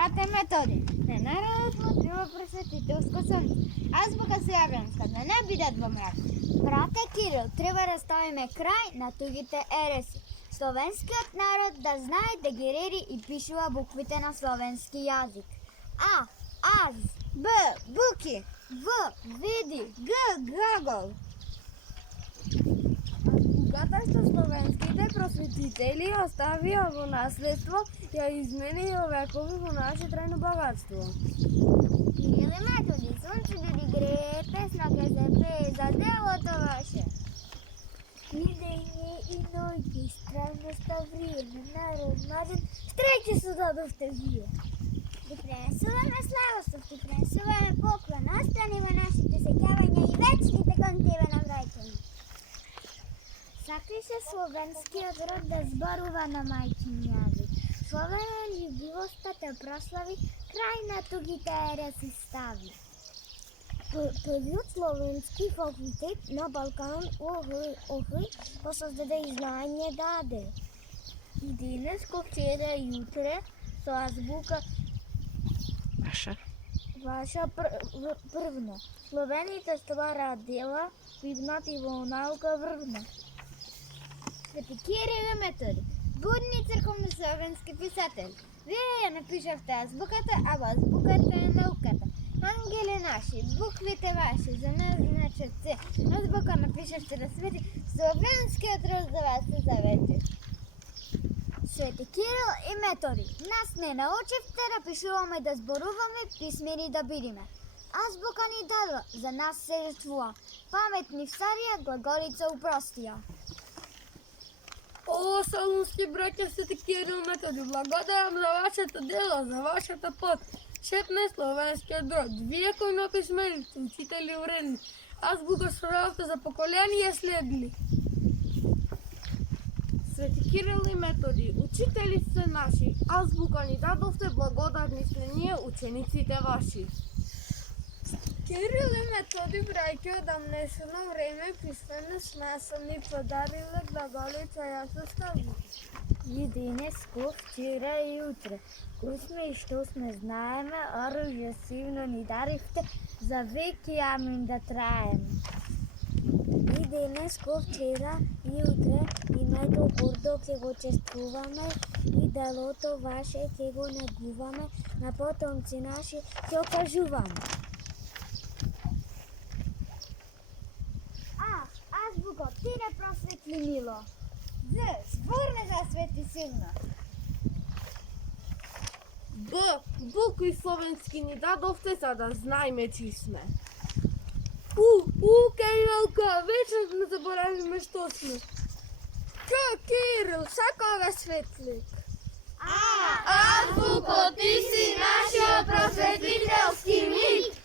Brate Metodi, ne narod smo treba prosvetiteljsko sonce. Азбука славянска, да не бидат во мрак. Брате Кирил, треба да ставиме крај на тугите ереси. Словенскиот народ да знае да ги реди и пишува буквите на словенски јазик. А, аз, Б, буки, В, види, Г, глагол. Азбуката што словенските просветители оставија во наследство, ја измени во векови во наше трајно богатство. Кирил и Методи, сонце да ви грее, песна ке се пее за делото ваше. И дење и ноќе, странноста време, народ младен, штреќи се дадовте вие. Ви пренесуваме славостов, ти пренесуваме поклон, остани во нашите сеќавања и вечните кон тебе на враќање. Сакаше словенскиот род да зборува на мајчин јазик. Словена љубивоста те прослави, крај на тугите ереси стави. Првиот словенски факултет на Балкан Охрид го создаде и знаење даде. И денес, ко вчера и утре, со азбука ваша првна. Словените ствараат дела, виднати во наука врвна. Свети Кирил и Методи, будни црковнословенски писатели. Вие ја напишавте азбуката, а во азбуката е науката. Ангели наши, буквите ваши, за нас значат се. Азбука напишавте да свети, словенскиот род за вас се завети. Свети Кирил и Методи, нас не научивте да пишуваме, да зборуваме, писмени да бидиме. Азбука ни дадва, за нас се жртвува. Паметни всарија, глаголица упростија. О, салунски браќа Свети Кирил Методи, благодарам за вашето дело, за вашата пот. Шепне словенскиот род, вие кои написмените, учители уредни, азбука створавте за поколенија следни. Свети Кирил и Методи, учители сте наши, азбука ни дадовте, благодарни сте ние, учениците ваши. Кирил и Методи, браќа, од амнешено време писмено с нас са ни подариле глаголица јас остави. И денес, ко вчера и утре, кој сме и што сме знаеме, оружје сивно ни даривте, за веки амин да траеме. И денес, ко вчера и утре, името гордо ќе го чествуваме и делото ваше ќе го негуваме, на потомци наши ќе окажуваме. Азбуко, ти не просветли мило. З, зборне за свети силно. Б, букви словенски ни дадовте, за да знаеме чи сме. Кирилка, вечер не заборавиме што сме. К, Кирил, сакаме светлик. Азбуко, ти си нашиот просветителски миг.